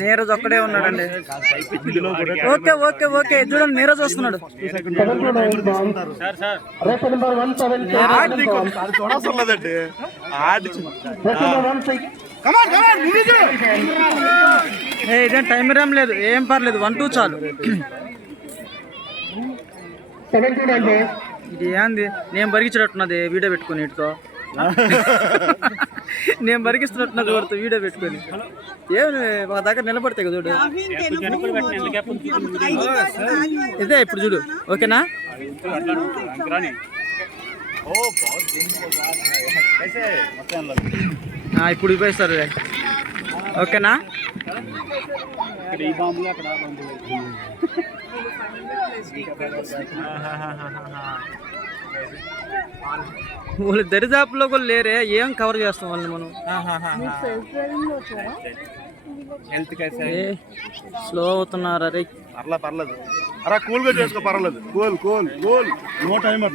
నీరజ్ ఒక్కడే ఉన్నాడండి. Okay okay okay చూడండి, నీరజ్ వస్తున్నాడు. ఇదేం టైం ఏం లేదు, ఏం పర్లేదు, 1-2 చాలు. ఇది ఏంది, నేను బరిగించినట్టున్నది వీడియో పెట్టుకుని ఇటుతో. నేను బరిగిస్తున్నట్టున్నది వాడితో వీడియో పెట్టుకొని. ఏమి మా దగ్గర నిలబడతాయి కదా చూడు. ఇదే ఇప్పుడు చూడు, ఓకేనా? ఇప్పుడు ఇవ్వేస్తారు, ఓకేనా? వాళ్ళు దరిదాపులో కూడా లేరే, ఏం కవర్ చేస్తాం వాళ్ళని మనం. స్లో అవుతున్నారు. అరే పర్లేదు అరా, కూల్ గా చేసుకో, పర్లేదు. Cool cool cool, no timer.